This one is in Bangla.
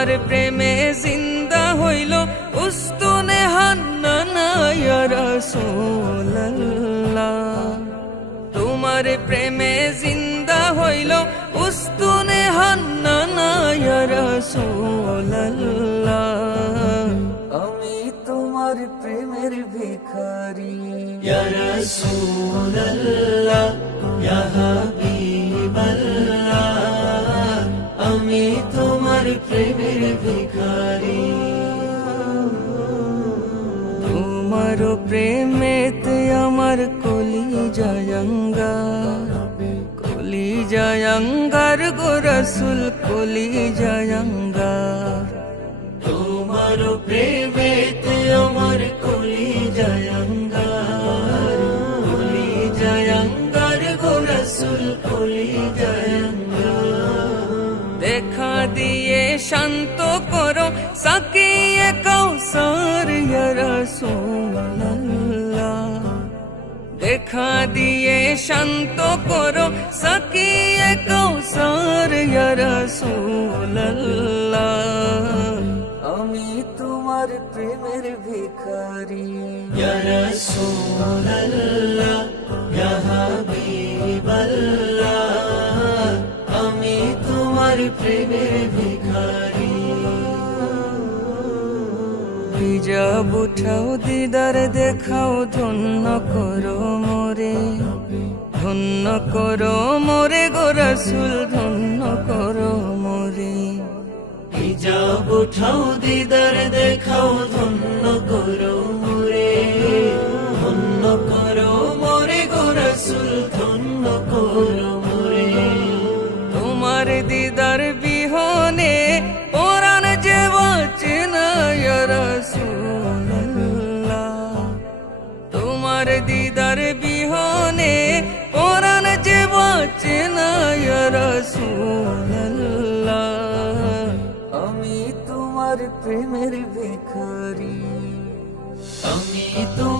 তোমার প্রেমে জিন্দা হইল, উস্তুনে হান্নানা রাসূলুল্লাহ। তোমার প্রেমে জিন্দা হইল, উস্তুনে হান্নানা রাসূলুল্লাহ। আমি তোমার প্রেমের ভিখারি। ইয়া রাসূলুল্লাহ তোমার প্রেমের ভিখারি। তোমার প্রেমেতে আমার কলি জায়ঙ্গা কলি জায়ঙ্গার গো কলি জায়ঙ্গার তোমার প্রেমেতে আমার কলি জায়ঙ্গার কলি জায়ঙ্গার গো কলি দেখা দিয়ে শান্ত করো, সাকিয়ে কৌসর রাসূলুল্লাহ। দেখা দিয়ে শান্ত করো, সাকিয়ে কৌসর রাসূলুল্লাহ। আমি তোমার প্রেমের ভিখারি। ইয়া প্রেমের ভিখারি। হিজাব উঠাও দিদার, দেখাও ধন্য করো মোরে। ধন্য করো মোরে গো রসুল, ধন্য করো মোরে। হিজাব উঠাও দিদার, দেখাও ধন্য করো দিদার বিহনে ওরান যে বাঁচে না তোমার দিদার বিহনে ওরান যে বাঁচে না আমি তোমার প্রেমের ভিখারি। আমি তোমার